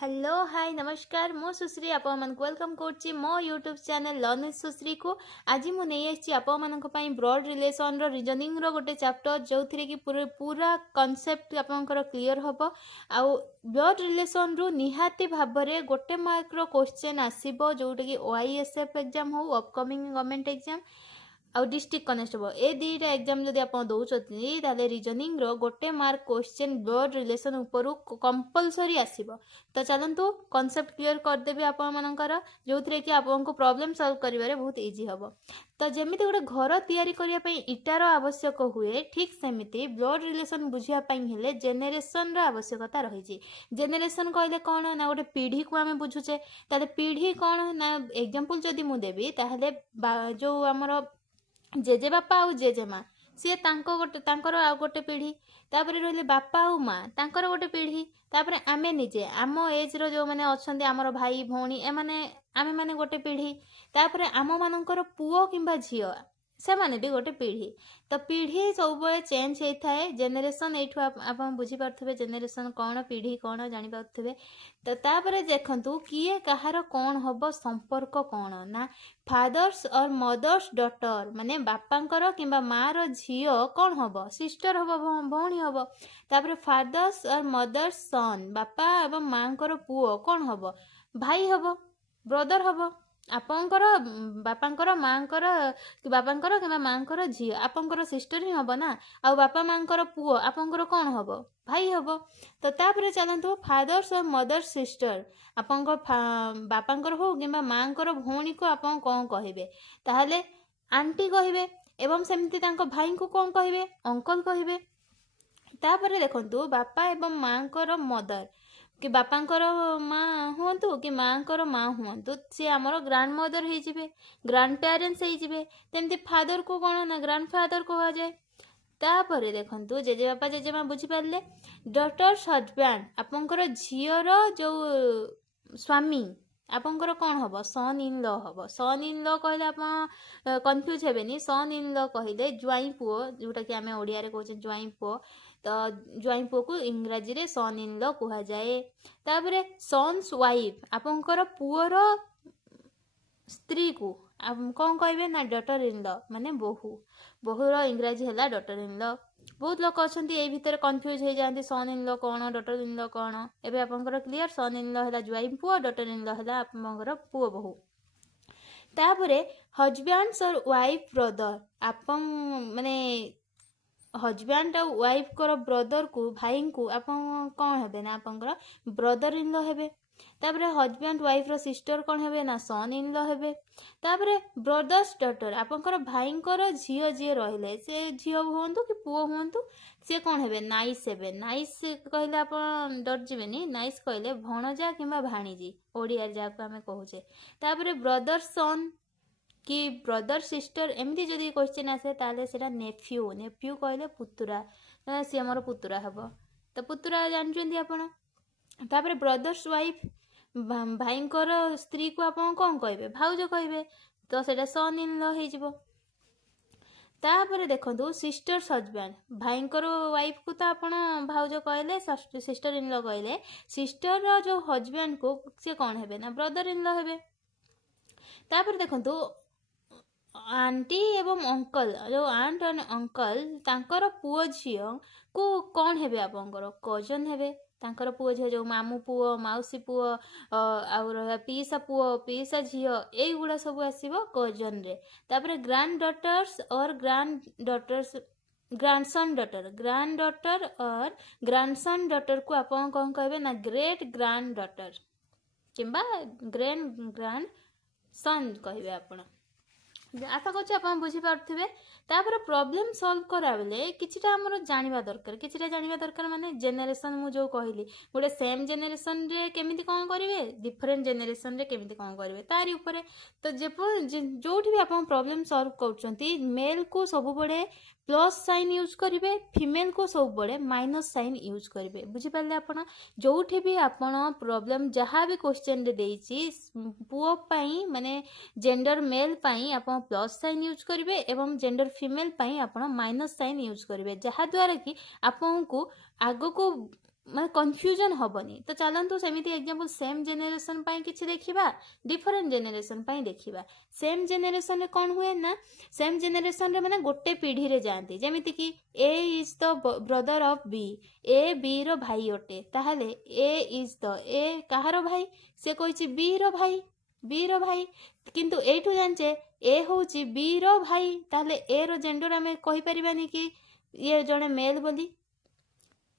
Hello hi नमस्कार मो सुश्री आपण वेलकम करछि मो यूट्यूब चैनल लर्न विथ सुश्री को। आज मु नहीं आछि आपण मानक पई ब्रॉड रिलेशन रो रीजनिंग रो गोटे चैप्टर जो थी कि पूरा कांसेप्ट आपनकर क्लियर हबो। आउ ब्लड रिलेशन रो निहाती भाबरे गोटे मार्क रो क्वेश्चन आसीबो जोटा कि ओआईएसएफ एग्जाम हो अपकमिंग गवर्नमेंट एग्जाम आउ डिस्ट्रिक्ट कनेस्टेबल ए दुईटा एग्जाम जदि आप दौरान ताले रिजनिंग रो गोटे मार्क क्वेश्चन ब्लड रिलेशन उपरू कंपलसरी आसीबो। तो चलतु कॉन्सेप्ट क्लियर करदेवी आपर जो थी कि आपको प्रॉब्लम सॉल्व करिवारे बहुत इजी हम। तो जमी गोटे घर तैयारी करने इटार आवश्यक हुए ठीक सेमती ब्लड रिलेशन बुझापी जेनेरेशन आवश्यकता रही। जेनेरेशन कहले कौन ना गोटे पीढ़ी को आम बुझुचे ताले पीढ़ी कौन ना एग्जांपल जदि मु देवी ताहले जो आमर जेजे बापा आउ जेजेमा सी गोटे आउ गोटे पीढ़ी तापर रही बापा आउ माँ तांकर गोटे पीढ़ी तापर आमे निजे आम एज रो जो माने अच्छे आमर भाई भौणी एमाने आमे माने गोटे पीढ़ी तापर आम मानकर पुओ किंबा झियो से माने भी गोटे पीढ़ी। तो पीढ़ी सब चेंज होता है जेनेरेशन एठू आप बुझी पार्थुबे जेनेरेशन कौन पीढ़ी कौन जानि पार्थुबे। तो तापर देखंतु किए कहार कौन हबो संपर्क कौन ना फादर्स और मदर्स डॉटर माने बापांकर किंबा माँ रो झियो कौन हबो सिस्टर हबो भौणी हबो। तापर फादर्स और मदर्स सन बापा एवं माँकर पुओ कौन हबो भाई हबो ब्रदर हबो। आपंकर बापांकर माँकर बापांकर कि माँकर झियो आपंकर सिस्टर ही हबो ना आ बापा माँकर पुओ आपंकर कौन हबो भाई हबो। तो तापर चलतु फादर्स और मदर्स सिस्टर आपंकर बापांकर हो कि माँकर भौणी को आप कौन कहे ताहले आंटी कहे एवं सेमती तांको भाई को कौन कहे अंकल कहे। तापर देखंतु बापा एवं माँकर मदर कि बापांकर माँ हुंतु कि माँकर माँ हुंतु सी आमर ग्रांड मदर हो ग्रांड पेरेंट्स हो तेमती फादर को कौन ना ग्रांड फादर कह जाए। तापर देखंतु जेजे बापा जेजे माँ बुझीपारे डॉटर्स हजबैंड आपंकर झीर जो स्वामी आपंकर कौन हम सन इन ल हम सन इन ल कहले आप कन्फ्यूज हेबेनी सन इन ल कहले ज्वाई पुओ जोटा कि आम ओडिया रे कहछे ज्वाई पुओ। तो ज्वाई पुओ को इंग्राजी रे सन इन ल कहा जाए। तापर सन्स वाइफ आपंकर पुओर स्त्री को कौन कहे ना डॉटर इन ल माने बोहू बोहूर इंग्राजी है डॉटर इन ल। बहुत लोग अच्छा ये भितर कन्फ्यूज हो जाती सन इन ल कौन डॉटर इन ल कौन एवं आपंकर क्लीयर सन इन ल है ज्वाई पुओ डॉटर इन ल है आपंकर पुओ बोहू। तापर हजबैंड्स और वाइफ ब्रदर आपन माने हजबैंड और वाइफ को ब्रदर को भाई को आप कौन हे ना आपंकर ब्रदर इन ल हेबे। तापर हजबैंड वाइफ रो सिस्टर कौन हेबे ना सन इन ल हेबे। तापर ब्रदर्स डॉटर आपंकर भाईंकर झियो जी रहिले से झियो हुंतु कि पुओ हुंतु से कौन हेबे नाइस हेबे। नाइस कहले आप डर जीवेनी नाइस कहले भणजा किंबा भाणीजी ओडिया जहाँ आम कहूचे। तापर ब्रदर सन कि ब्रदर सिस्टर एमती जदि क्वेश्चन आसे ताले सेटा नेफ्यू नेफ्यू कहले पुतुरा सी मोर पुतुरा हम। तो पुतुरा जानते आपण। तापर ब्रदर्स वाइफ भाईंकर स्त्री को आप कौन कहे भाउज कहे तो सेटा सन इन ल हो। तापर देखो सिस्टर्स हजबैंड भाईंकर वाइफ को तो आप भाउज कहले सिस्टर इन ल कहले सिस्टर जो हजबैंड को सी कौन है ना ब्रदर इन ल हेबे। तापर देखो आंटी एवं अंकल जो आंट एंड अंकल तांकर पुओ झियो को कौन हेबे आपंकर कजन हेबे तांकर पुओ झियो जो मामू पुओ माउसी पुओ आ पीसा पुओ पीसा झियो एई गुडा सब आसीबो कजन रे। तापर ग्रैंड डॉटर्स और ग्रैंड डॉटर्स ग्रैंडसन डॉटर और ग्रैंडसन डॉटर को आप कौन कहे ना ग्रेट ग्रैंड डॉटर किंबा ग्रैंड सन कहे आपण। आशा कर आप बुझीपारे। तापर प्रॉब्लम सॉल्व करा बेले किछिटा हमर जानिबा दरकार किछिटा जानिबा दरकार माने जेनेरेशन मु जो कहली गोटे सेम जेनेरेशन रे केमिति कोन करिवे डिफरेंट जेनेरेशन रे केमिति कोन करिवे तारी ऊपर। तो जोठी भी आप प्रॉब्लम सॉल्व करछंती मेल को सब बड़े प्लस साइन यूज करेंगे फीमेल को सब बड़े माइनस साइन यूज करेंगे बुझीपारे आपण। जोठी भी आपण प्रॉब्लम जहाँ भी क्वेश्चन रे देइछि पुओ पाई माने जेंडर मेल पाई आप प्लस साइन यूज करेंगे एवं जेंडर फीमेल पाई आप माइनस साइन यूज करेंगे जहाँ द्वारा कि आपन को आग को ମାନେ କନଫ୍ୟୁଜନ୍ ହେବନି। ତ ଚାଲନ୍ତୁ ସେମିତି ଏକ୍ଜାମ୍ପଲ୍ ସେମ୍ ଜେନେରେସନ୍ ପାଇଁ କିଛି ଦେଖିବା, ଡିଫରେଣ୍ଟ ଜେନେରେସନ୍ ପାଇଁ ଦେଖିବା। ସେମ୍ ଜେନେରେସନ୍ରେ କ'ଣ ହୁଏ ନା, ସେମ୍ ଜେନେରେସନ୍ରେ ମାନେ ଗୋଟେ ପିଢ଼ିରେ ଯାଆନ୍ତି। ଯେମିତିକି A is the brother of B, A ବିର ଭାଇ ଅଟେ। ତାହେଲେ ଏ ଇଜ୍ ଦ, ଏ କାହାର ଭାଇ? ସେ କହିଛି ବିର ଭାଇ, ବିର ଭାଇ। କିନ୍ତୁ ଏଇଠୁ ଜାଣିଛେ ଏ ହେଉଛି ବିର ଭାଇ, ତାହେଲେ ଏର ଜେଣ୍ଡର ଆମେ କହିପାରିବାନି କି ଇଏ ଜଣେ ମେଲ୍ ବୋଲି,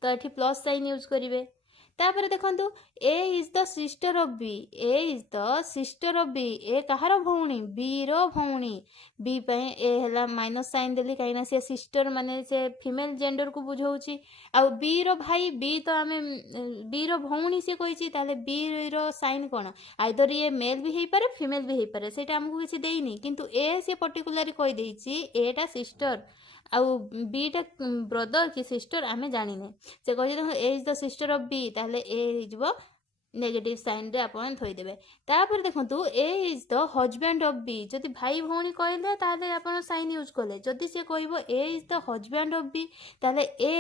ତ ଏଠି ପ୍ଲସ୍ ସାଇନ୍ ୟୁଜ୍ କରିବେ। ତାପରେ ଦେଖନ୍ତୁ A is the sister of B, A is the sister of B, A କାହାର ଭଉଣୀ? ବିର ଭଉଣୀ। ବି ପାଇଁ ଏ ହେଲା ମାଇନସ୍ ସାଇନ୍ ଦେଲି, କାହିଁକିନା ସେ ସିଷ୍ଟର ମାନେ ସେ ଫିମେଲ୍ ଜେଣ୍ଡରକୁ ବୁଝଉଛି। ଆଉ ବିର ଭାଇ, ବି ତ ଆମେ ବିର ଭଉଣୀ ସେ କହିଛି, ତାହେଲେ ବିର ସାଇନ୍ କ'ଣ? ଆଇଦର ଇଏ ମେଲ୍ ବି ହେଇପାରେ ଫିମେଲ୍ ବି ହେଇପାରେ, ସେଇଟା ଆମକୁ କିଛି ଦେଇନି, କିନ୍ତୁ ଏ ସେ ପର୍ଟିକୁଲାର କହିଦେଇଛି ଏଟା ସିଷ୍ଟର, ଆଉ ବିଟା ବ୍ରଦର କି ସିଷ୍ଟର ଆମେ ଜାଣିନେ। ସେ କହିଛି ଦେଖ A is the sister of B, ତାହେଲେ ଏ ହେଇଯିବ ନେଗେଟିଭ୍ ସାଇନ୍ରେ ଆପଣ ଥୋଇଦେବେ। ତାପରେ ଦେଖନ୍ତୁ A is the husband of B, ଯଦି ଭାଇ ଭଉଣୀ କହିଲେ ତାହେଲେ ଆପଣ ସାଇନ୍ ୟୁଜ୍ କଲେ। ଯଦି ସେ କହିବ A is the husband of B, ତାହେଲେ ଏ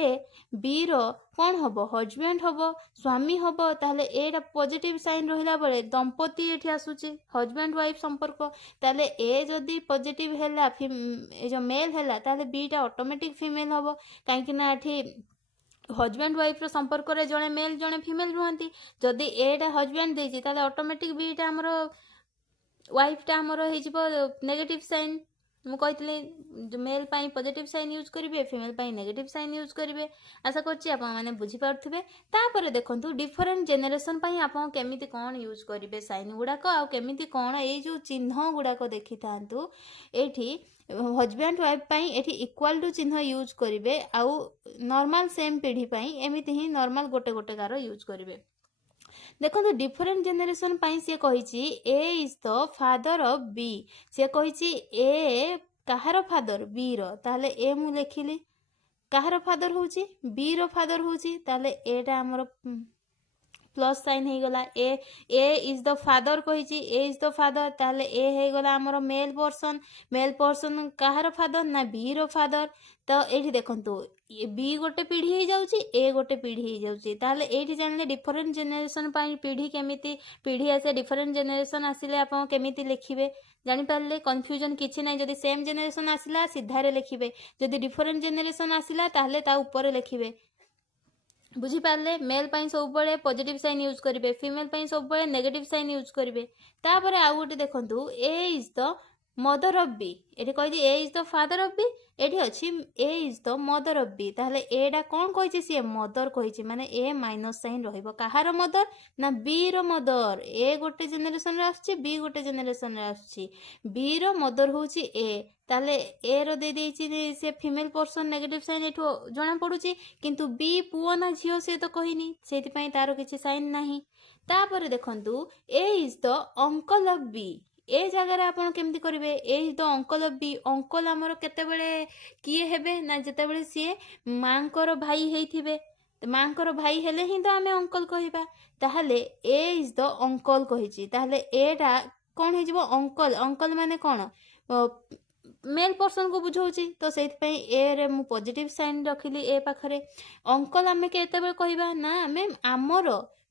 ବିର କ'ଣ ହେବ? ହଜବ୍ୟାଣ୍ଡ ହେବ, ସ୍ୱାମୀ ହେବ। ତାହେଲେ ଏଟା ପଜିଟିଭ୍ ସାଇନ୍ ରହିଲା ବେଳେ ଦମ୍ପତି ଏଠି ଆସୁଛି, ହଜବ୍ୟାଣ୍ଡ ୱାଇଫ୍ ସମ୍ପର୍କ। ତାହେଲେ ଏ ଯଦି ପଜିଟିଭ୍ ହେଲା, ଏ ଯେଉଁ ମେଲ୍ ହେଲା, ତାହେଲେ ବିଟା ଅଟୋମେଟିକ୍ ଫିମେଲ୍ ହେବ, କାହିଁକିନା ଏଠି ହଜବ୍ୟାଣ୍ଡ ୱାଇଫ୍ର ସମ୍ପର୍କରେ ଜଣେ ମେଲ୍ ଜଣେ ଫିମେଲ୍ ରୁହନ୍ତି। ଯଦି ଏଟା ହଜବ୍ୟାଣ୍ଡ ଦେଇଛି ତାହେଲେ ଅଟୋମେଟିକ୍ ବିଟା ଆମର ୱାଇଫ୍ଟା ଆମର ହେଇଯିବ ନେଗେଟିଭ୍ ସାଇନ୍। ମୁଁ କହିଥିଲି ମେଲ୍ ପାଇଁ ପଜିଟିଭ୍ ସାଇନ୍ ୟୁଜ୍ କରିବେ, ଫିମେଲ୍ ପାଇଁ ନେଗେଟିଭ୍ ସାଇନ୍ ୟୁଜ୍ କରିବେ। ଆଶା କରୁଛି ଆପଣମାନେ ବୁଝିପାରୁଥିବେ। ତାପରେ ଦେଖନ୍ତୁ ଡିଫରେଣ୍ଟ ଜେନେରେସନ୍ ପାଇଁ ଆପଣ କେମିତି କ'ଣ ୟୁଜ୍ କରିବେ ସାଇନ୍ ଗୁଡ଼ାକ, ଆଉ କେମିତି କ'ଣ ଏଇ ଯେଉଁ ଚିହ୍ନ ଗୁଡ଼ାକ ଦେଖିଥାନ୍ତୁ। ଏଇଠି ହଜବ୍ୟାଣ୍ଡ ୱାଇଫ୍ ପାଇଁ ଏଠି ଇକ୍ୱାଲ୍ ଟୁ ଚିହ୍ନ ୟୁଜ୍ କରିବେ, ଆଉ ନର୍ମାଲ୍ ସେମ୍ ପିଢ଼ି ପାଇଁ ଏମିତି ହିଁ ନର୍ମାଲ୍ ଗୋଟେ ଗୋଟେ ଗାର ୟୁଜ୍ କରିବେ। ଦେଖନ୍ତୁ ଡିଫରେଣ୍ଟ ଜେନେରେସନ୍ ପାଇଁ ସିଏ କହିଛି A is the father of B, ସିଏ କହିଛି ଏ କାହାର ଫାଦର? ବିର, ତାହେଲେ ଏ ମୁଁ ଲେଖିଲି। କାହାର ଫାଦର ହେଉଛି? ବିର ଫାଦର ହେଉଛି, ତାହେଲେ ଏଟା ଆମର ପ୍ଲସ୍ ସାଇନ୍ ହେଇଗଲା। ଏ ଇଜ୍ ଦ ଫାଦର କହିଛି, ଏ ଇଜ୍ ଦ ଫାଦର, ତାହେଲେ ଏ ହେଇଗଲା ଆମର ମେଲ୍ ପର୍ସନ୍। ମେଲ୍ ପର୍ସନ୍ କାହାର ଫାଦର? ନା ବିର ଫାଦର। ତ ଏଇଠି ଦେଖନ୍ତୁ ବି ଗୋଟେ ପିଢ଼ି ହେଇଯାଉଛି, ଏ ଗୋଟେ ପିଢ଼ି ହେଇଯାଉଛି। ତାହେଲେ ଏଇଠି ଜାଣିଲେ ଡିଫରେଣ୍ଟ ଜେନେରେସନ୍ ପାଇଁ ପିଢ଼ି କେମିତି ପିଢ଼ି ଆସେ, ଡିଫରେଣ୍ଟ ଜେନେରେସନ୍ ଆସିଲେ ଆପଣ କେମିତି ଲେଖିବେ ଜାଣିପାରିଲେ। କନଫ୍ୟୁଜନ୍ କିଛି ନାହିଁ। ଯଦି ସେମ୍ ଜେନେରେସନ୍ ଆସିଲା ସିଧାରେ ଲେଖିବେ, ଯଦି ଡିଫରେଣ୍ଟ ଜେନେରେସନ୍ ଆସିଲା ତାହେଲେ ତା ଉପରେ ଲେଖିବେ। ବୁଝିପାରିଲେ। ମେଲ୍ ପାଇଁ ସବୁବେଳେ ପଜିଟିଭ୍ ସାଇନ୍ ୟୁଜ୍ କରିବେ, ଫିମେଲ୍ ପାଇଁ ସବୁବେଳେ ନେଗେଟିଭ୍ ସାଇନ୍ ୟୁଜ୍ କରିବେ। ତାପରେ ଆଉ ଗୋଟେ ଦେଖନ୍ତୁ A is the mother of B, ଏଠି କହିଛି A is the father of B, ଏଠି ଅଛି ଏ is the mother of B. ତାହେଲେ ଏଟା କ'ଣ କହିଛି? ସିଏ ମଦର କହିଛି, ମାନେ ଏ ମାଇନସ୍ ସାଇନ୍ ରହିବ। କାହାର ମଦର? ନା ବିର ମଦର। ଏ ଗୋଟେ ଜେନେରେସନ୍ରେ ଆସୁଛି, ବି ଗୋଟେ ଜେନେରେସନ୍ରେ ଆସୁଛି। ବିର ମଦର ହେଉଛି ଏ, ତାହେଲେ ଏର ଦେଇଦେଇଛି ସେ ଫିମେଲ୍ ପର୍ସନ୍, ନେଗେଟିଭ୍ ସାଇନ୍ ଏଠୁ ଜଣାପଡ଼ୁଛି। କିନ୍ତୁ ବି ପୁଅ ନା ଝିଅ ସେ ତ କହିନି, ସେଇଥିପାଇଁ ତାର କିଛି ସାଇନ୍ ନାହିଁ। ତାପରେ ଦେଖନ୍ତୁ A is the uncle of B, ଏ ଜାଗାରେ ଆପଣ କେମିତି କରିବେ? A is the uncle of B. Uncle ଆମର କେତେବେଳେ କିଏ ହେବେ? ନା ଯେତେବେଳେ ସିଏ ମାଙ୍କର ଭାଇ ହେଇଥିବେ, ମାଙ୍କର ଭାଇ ହେଲେ ହିଁ ତ ଆମେ ଅଙ୍କଲ୍ କହିବା। ତାହେଲେ ଏ ଇଜ୍ ଦ ଅଙ୍କଲ୍ କହିଛି, ତାହେଲେ ଏଟା କ'ଣ ହେଇଯିବ? ଅଙ୍କଲ୍। ଅଙ୍କଲ୍ ମାନେ କ'ଣ? ମେଲ୍ ପର୍ସନ୍କୁ ବୁଝଉଛି, ତ ସେଇଥିପାଇଁ ଏରେ ମୁଁ ପଜିଟିଭ୍ ସାଇନ୍ ରଖିଲି ଏ ପାଖରେ। ଅଙ୍କଲ୍ ଆମେ କେତେବେଳେ କହିବା? ନା ଆମେ ଆମର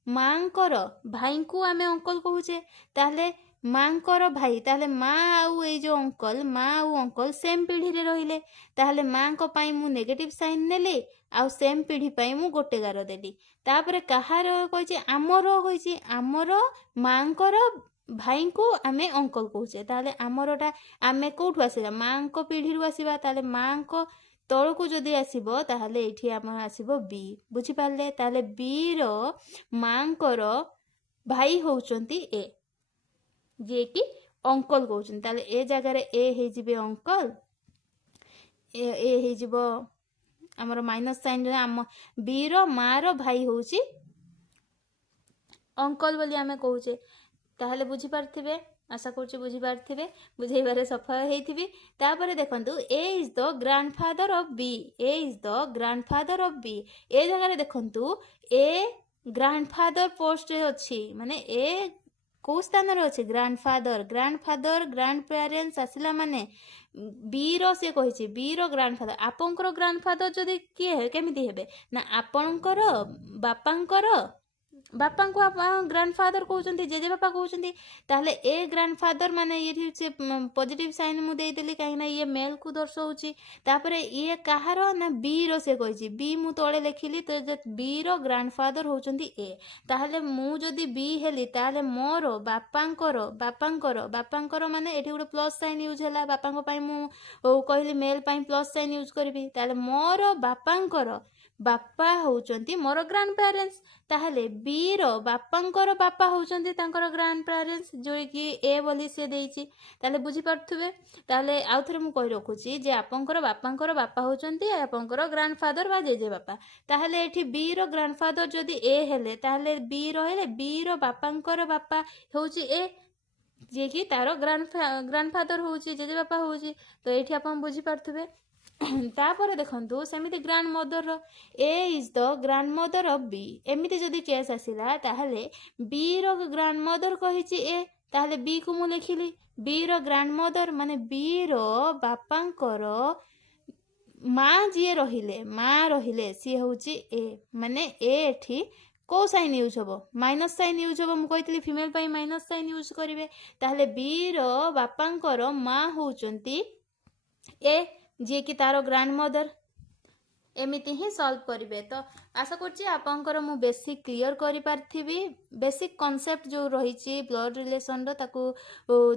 ମାଙ୍କର ଭାଇଙ୍କୁ ଆମେ ଅଙ୍କଲ୍ କହୁଛେ। ତାହେଲେ ମାଙ୍କର ଭାଇ, ତାହେଲେ ମା ଆଉ ଏଇ ଯେଉଁ ଅଙ୍କଲ୍, ମା ଆଉ ଅଙ୍କଲ୍ ସେମ୍ ପିଢ଼ିରେ ରହିଲେ। ତାହେଲେ ମାଙ୍କ ପାଇଁ ମୁଁ ନେଗେଟିଭ୍ ସାଇନ୍ ନେଲି, ଆଉ ସେମ୍ ପିଢ଼ି ପାଇଁ ମୁଁ ଗୋଟେ ଗାର ଦେଲି। ତାପରେ କାହାର କହିଛି? ଆମର କହିଛି, ଆମର ମାଙ୍କର ଭାଇଙ୍କୁ ଆମେ ଅଙ୍କଲ୍ କହୁଛେ। ତାହେଲେ ଆମରଟା ଆମେ କେଉଁଠୁ ଆସିବା? ମାଙ୍କ ପିଢ଼ିରୁ ଆସିବା। ତାହେଲେ ମାଙ୍କ ତଳକୁ ଯଦି ଆସିବ ତାହେଲେ ଏଇଠି ଆମର ଆସିବ ବି। ବୁଝିପାରିଲେ। ତାହେଲେ ବିର ମାଙ୍କର ଭାଇ ହେଉଛନ୍ତି ଏ, ଯିଏକି ଅଙ୍କଲ୍ କହୁଛନ୍ତି। ତାହେଲେ ଏ ଜାଗାରେ ଏ ହେଇଯିବେ ଅଙ୍କଲ୍, ଏ ହେଇଯିବ ଆମର ମାଇନସ୍ ସାଇନ୍ରେ ଆମ ବିର ମାର ଭାଇ ହେଉଛି ଅଙ୍କଲ୍ ବୋଲି ଆମେ କହୁଛେ। ତାହେଲେ ବୁଝିପାରିଥିବେ, ଆଶା କରୁଛି ବୁଝିପାରିଥିବେ, ବୁଝେଇବାରେ ସଫଳ ହେଇଥିବି। ତାପରେ ଦେଖନ୍ତୁ A is the grandfather of B, A is the grandfather of B. ଏ ଜାଗାରେ ଦେଖନ୍ତୁ ଏ ଗ୍ରାଣ୍ଡଫାଦର ପୋଷ୍ଟରେ ଅଛି, ମାନେ ଏ କେଉଁ ସ୍ଥାନରେ ଅଛି ଗ୍ରାଣ୍ଡଫାଦର ଗ୍ରାଣ୍ଡ ପ୍ୟାରେଣ୍ଟସ୍ ଆସିଲା ମାନେ ବିର ସେ କହିଛି ବିର ଗ୍ରାଣ୍ଡଫାଦର ଆପଣଙ୍କର ଗ୍ରାଣ୍ଡଫାଦର ଯଦି କିଏ କେମିତି ହେବେ ନା ଆପଣଙ୍କର ବାପାଙ୍କୁ ଆପଣ ଗ୍ରାଣ୍ଡଫାଦର କହୁଛନ୍ତି ଜେଜେବାପା କହୁଛନ୍ତି ତାହେଲେ ଏ ଗ୍ରାଣ୍ଡଫାଦର ମାନେ ଏଠି ସେ ପଜିଟିଭ ସାଇନ୍ ମୁଁ ଦେଇଦେଲି କାହିଁକିନା ଇଏ ମେଲ୍କୁ ଦର୍ଶାଉଛି ତାପରେ ଇଏ କାହାର ନା ବିର ସେ କହିଛି ବି ମୁଁ ତଳେ ଲେଖିଲି ତ ବିର ଗ୍ରାଣ୍ଡଫାଦର ହେଉଛନ୍ତି ଏ ତାହେଲେ ମୁଁ ଯଦି ବି ହେଲି ତାହେଲେ ମୋର ବାପାଙ୍କର ମାନେ ଏଠି ଗୋଟେ ପ୍ଲସ୍ ସାଇନ୍ ୟୁଜ୍ ହେଲା ବାପାଙ୍କ ପାଇଁ ମୁଁ କହିଲି ମେଲ୍ ପାଇଁ ପ୍ଲସ୍ ସାଇନ୍ ୟୁଜ୍ କରିବି ତାହେଲେ ମୋର ବାପାଙ୍କର ବାପା ହେଉଛନ୍ତି ମୋର ଗ୍ରାଣ୍ଡ ପ୍ୟାରେଣ୍ଟସ୍ ତାହେଲେ ବିର ବାପାଙ୍କର ବାପା ହେଉଛନ୍ତି ତାଙ୍କର ଗ୍ରାଣ୍ଡ ପ୍ୟାରେଣ୍ଟସ୍ ଯେଉଁକି ଏ ବୋଲି ସେ ଦେଇଛି ତାହେଲେ ବୁଝିପାରୁଥିବେ ତାହେଲେ ଆଉ ଥରେ ମୁଁ କହି ରଖୁଛି ଯେ ଆପଣଙ୍କର ବାପା ହେଉଛନ୍ତି ଆପଣଙ୍କର ଗ୍ରାଣ୍ଡଫାଦର ବା ଜେଜେବାପା ତାହେଲେ ଏଠି ବିର ଗ୍ରାଣ୍ଡଫାଦର ଯଦି ଏ ହେଲେ ତାହେଲେ ବି ରହିଲେ ବିର ବାପାଙ୍କର ବାପା ହେଉଛି ଏ ଯିଏକି ତାର ଗ୍ରାଣ୍ଡଫାଦର ହେଉଛି ଜେଜେବାପା ହେଉଛି ତ ଏଇଠି ଆପଣ ବୁଝିପାରୁଥିବେ ତାପରେ ଦେଖନ୍ତୁ ସେମିତି grandmother A is the grandmother of B ଏମିତି ଯଦି କେସ୍ ଆସିଲା ତାହେଲେ ବିର ଗ୍ରାଣ୍ଡ ମଦର କହିଛି ଏ ତାହେଲେ ବି କୁ ମୁଁ ଲେଖିଲି ବିର ଗ୍ରାଣ୍ଡ ମଦର ମାନେ ବିର ବାପାଙ୍କର ମା ଯିଏ ରହିଲେ ସିଏ ହେଉଛି ଏ ମାନେ ଏ ଏଠି କେଉଁ ସାଇନ୍ ୟୁଜ୍ ହେବ ମାଇନସ୍ ସାଇନ୍ ୟୁଜ୍ ହେବ ମୁଁ କହିଥିଲି ଫିମେଲ୍ ପାଇଁ ମାଇନସ୍ ସାଇନ୍ ୟୁଜ୍ କରିବେ ତାହେଲେ ବିର ବାପାଙ୍କର ମା ହେଉଛନ୍ତି ଏ ଯିଏକି ତାର ଗ୍ରାଣ୍ଡ ମଦର ଏମିତି ହିଁ ସଲ୍ଭ କରିବେ ତ ଆଶା କରୁଛି ଆପଣଙ୍କର ମୁଁ ବେସିକ୍ କ୍ଲିଅର୍ କରିପାରିଥିବି ବେସିକ୍ କନସେପ୍ଟ ଯେଉଁ ରହିଛି ବ୍ଲଡ୍ ରିଲେସନ୍ର ତାକୁ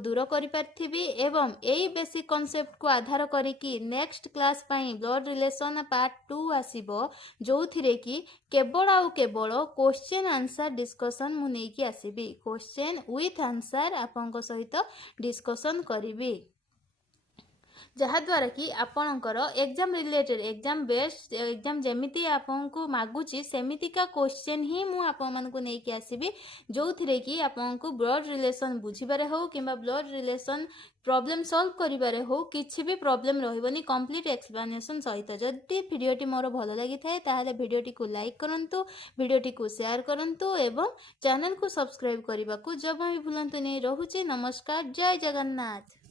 ଦୂର କରିପାରିଥିବି ଏବଂ ଏଇ ବେସିକ୍ କନସେପ୍ଟକୁ ଆଧାର କରିକି ନେକ୍ସଟ କ୍ଲାସ୍ ପାଇଁ ବ୍ଲଡ୍ ରିଲେସନ୍ ପାର୍ଟ 2 ଆସିବ ଯେଉଁଥିରେ କି କେବଳ ଆଉ କେବଳ କ୍ୱେଶ୍ଚେନ୍ ଆନ୍ସର୍ ଡିସ୍କସନ୍ ମୁଁ ନେଇକି ଆସିବି କ୍ୱେଶ୍ଚେନ୍ ୱିଥ୍ ଆନ୍ସର୍ ଆପଣଙ୍କ ସହିତ ଡିସ୍କସନ୍ କରିବି ଯାହାଦ୍ୱାରା କି ଆପଣଙ୍କର exam related exam based exam ଯେମିତି ଆପଣଙ୍କୁ ମାଗୁଛି ସେମିତିକା କ୍ୱେଶ୍ଚେନ୍ ହିଁ ମୁଁ ଆପଣମାନଙ୍କୁ ନେଇକି ଆସିବି ଯେଉଁଥିରେ କି ଆପଣଙ୍କୁ ବ୍ଲଡ୍ ରିଲେସନ୍ ବୁଝିବାରେ ହେଉ କିମ୍ବା ବ୍ଲଡ୍ ରିଲେସନ୍ ପ୍ରୋବ୍ଲେମ୍ ସଲ୍ଭ କରିବାରେ ହେଉ କିଛି ବି ପ୍ରୋବ୍ଲେମ୍ ରହିବନି କମ୍ପ୍ଲିଟ୍ ଏକ୍ସପ୍ଲାନେସନ୍ ସହିତ ଯଦି ଭିଡ଼ିଓଟି ମୋର ଭଲ ଲାଗିଥାଏ ତାହେଲେ ଭିଡ଼ିଓଟିକୁ ଲାଇକ୍ କରନ୍ତୁ ଭିଡ଼ିଓଟିକୁ ସେୟାର କରନ୍ତୁ ଏବଂ ଚ୍ୟାନେଲକୁ ସବସ୍କ୍ରାଇବ୍ କରିବାକୁ ଜମା ବି ଭୁଲନ୍ତୁନି ରହୁଛି ନମସ୍କାର ଜୟ ଜଗନ୍ନାଥ